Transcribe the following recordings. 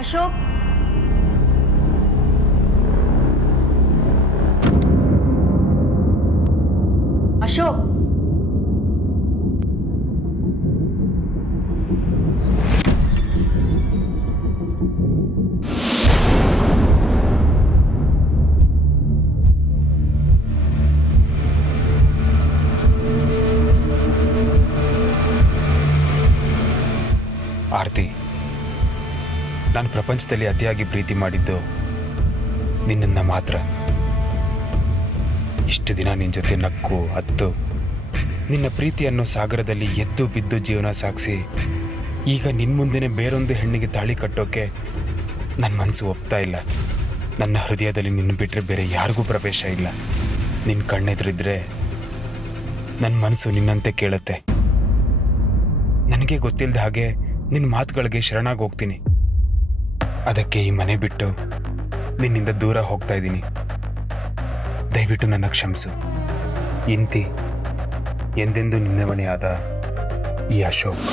ಅಶೋಕ್, ಅಶೋಕ್, ಆರತಿ, ನಾನು ಪ್ರಪಂಚದಲ್ಲಿ ಅತಿಯಾಗಿ ಪ್ರೀತಿ ಮಾಡಿದ್ದು ನಿನ್ನನ್ನು ಮಾತ್ರ. ಇಷ್ಟು ದಿನ ನಿನ್ನ ಜೊತೆ ನಕ್ಕು ಅತ್ತು ನಿನ್ನ ಪ್ರೀತಿಯನ್ನು ಸಾಗರದಲ್ಲಿ ಎದ್ದು ಬಿದ್ದು ಜೀವನ ಸಾಗಿಸಿ ಈಗ ನಿನ್ನ ಮುಂದೆನೇ ಬೇರೊಂದು ಹೆಣ್ಣಿಗೆ ತಾಳಿ ಕಟ್ಟೋಕೆ ನನ್ನ ಮನಸ್ಸು ಒಪ್ತಾ ಇಲ್ಲ. ನನ್ನ ಹೃದಯದಲ್ಲಿ ನಿನ್ನ ಬಿಟ್ಟರೆ ಬೇರೆ ಯಾರಿಗೂ ಪ್ರವೇಶ ಇಲ್ಲ. ನಿನ್ನ ಕಣ್ಣೆದುರಿದ್ರೆ ನನ್ನ ಮನಸ್ಸು ನಿನ್ನಂತೆ ಕೇಳುತ್ತೆ. ನನಗೆ ಗೊತ್ತಿಲ್ಲದ ಹಾಗೆ ನಿನ್ನ ಮಾತುಗಳಿಗೆ ಶರಣಾಗಿ ಹೋಗ್ತೀನಿ. ಅದಕ್ಕೆ ಈ ಮನೆ ಬಿಟ್ಟು ನಿನ್ನಿಂದ ದೂರ ಹೋಗ್ತಾ ಇದ್ದೀನಿ. ದಯವಿಟ್ಟು ನನ್ನ ಕ್ಷಮಿಸು. ಇಂತಿ ಎಂದೆಂದು ನಿನ್ನವನೇ ಆದ ಈ ಅಶೋಕ್.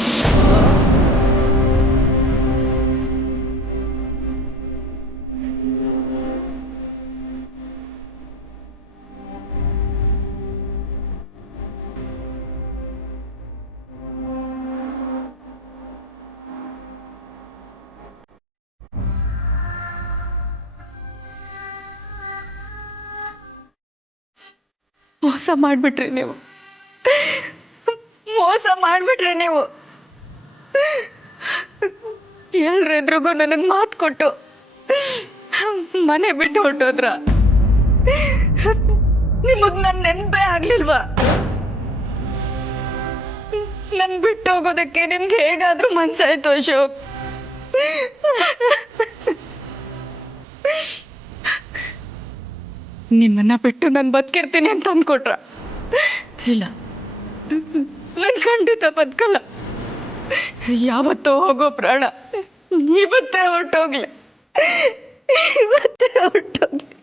ಮೋಸ ಮಾಡಿಬಿಟ್ರಿ ನೀವು, ಮೋಸ ಮಾಡಿಬಿಟ್ರಿ ನೀವು. ಎಲ್ರೆದ್ರಿಗೂ ನನಗೆ ಮಾತು ಕೊಟ್ಟು ಮನೆ ಬಿಟ್ಟು ಹೊರಟೋದ್ರ. ನಿಮಗ್ ನನ್ನ ನೆನಪೇ ಆಗ್ಲಿಲ್ವಾ? ನನ್ ಬಿಟ್ಟು ಹೋಗೋದಕ್ಕೆ ನಿಮ್ಗೆ ಹೇಗಾದ್ರೂ ಮನ್ಸಾಯ್ತು ಅಶೋಕ್? ನಿಮ್ಮನ್ನ ಬಿಟ್ಟು ನಾನು ಬದುಕಿರ್ತೀನಿ ಅಂತ ಅಂದ್ಕೊಟ್ರ? ಇಲ್ಲ, ನಾನು ಖಂಡಿತ ಬದುಕಲ್ಲ. ಯಾವತ್ತೋ ಹೋಗೋ ಪ್ರಾಣ ಇವತ್ತೇ ಹೊರಟೋಗ್ಲಿ, ಇವತ್ತೇ ಹೊರಟೋಗ್ಲಿ.